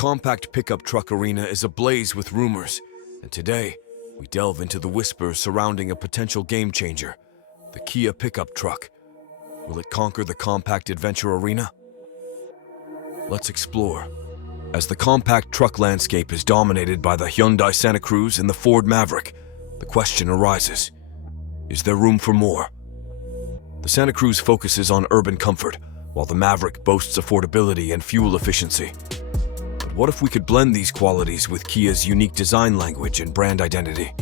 compact pickup truck arena is ablaze with rumors, and today we delve into the whispers surrounding a potential game changer, the Kia pickup truck. Will it conquer the compact adventure arena? Let's explore. As the compact truck landscape is dominated by the Hyundai Santa Cruz and the Ford Maverick, the question arises, is there room for more? The Santa Cruz focuses on urban comfort, while the Maverick boasts affordability and fuel efficiency. But what if we could blend these qualities with Kia's unique design language and brand identity?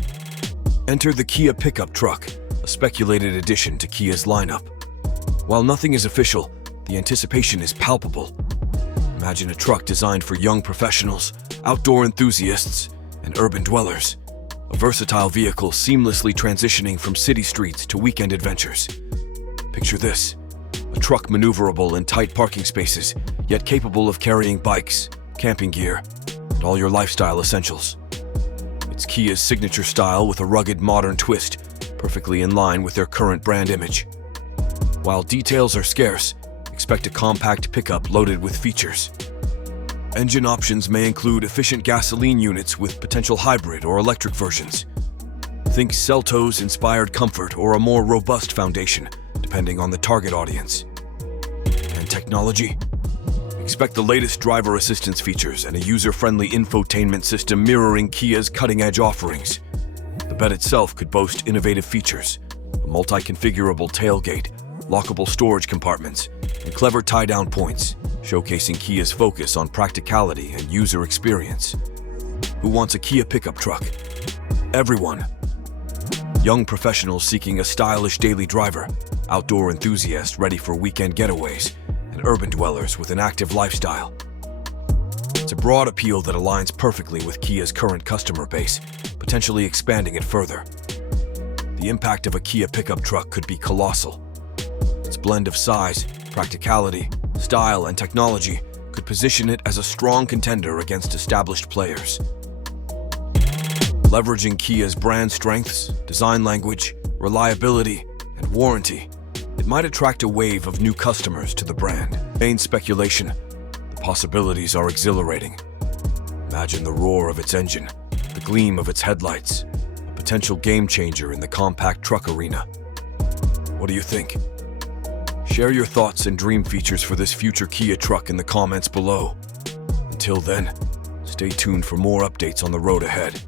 Enter the Kia pickup truck, a speculated addition to Kia's lineup. While nothing is official, the anticipation is palpable. Imagine a truck designed for young professionals, outdoor enthusiasts, and urban dwellers. A versatile vehicle seamlessly transitioning from city streets to weekend adventures. Picture this, a truck maneuverable in tight parking spaces, yet capable of carrying bikes, camping gear, and all your lifestyle essentials. It's Kia's signature style with a rugged modern twist, perfectly in line with their current brand image. While details are scarce, expect a compact pickup loaded with features. Engine options may include efficient gasoline units with potential hybrid or electric versions. Think Seltos-inspired comfort or a more robust foundation, depending on the target audience. And technology? Expect the latest driver assistance features and a user-friendly infotainment system mirroring Kia's cutting-edge offerings. The bed itself could boast innovative features, a multi-configurable tailgate, lockable storage compartments, and clever tie-down points, showcasing Kia's focus on practicality and user experience. Who wants a Kia pickup truck? Everyone. Young professionals seeking a stylish daily driver, outdoor enthusiasts ready for weekend getaways, and urban dwellers with an active lifestyle. It's a broad appeal that aligns perfectly with Kia's current customer base, potentially expanding it further. The impact of a Kia pickup truck could be colossal. Its blend of size, practicality, style, and technology could position it as a strong contender against established players. Leveraging Kia's brand strengths, design language, reliability, and warranty, it might attract a wave of new customers to the brand. Main speculation, the possibilities are exhilarating. Imagine the roar of its engine, the gleam of its headlights, a potential game changer in the compact truck arena. What do you think? Share your thoughts and dream features for this future Kia truck in the comments below. Until then, stay tuned for more updates on the road ahead.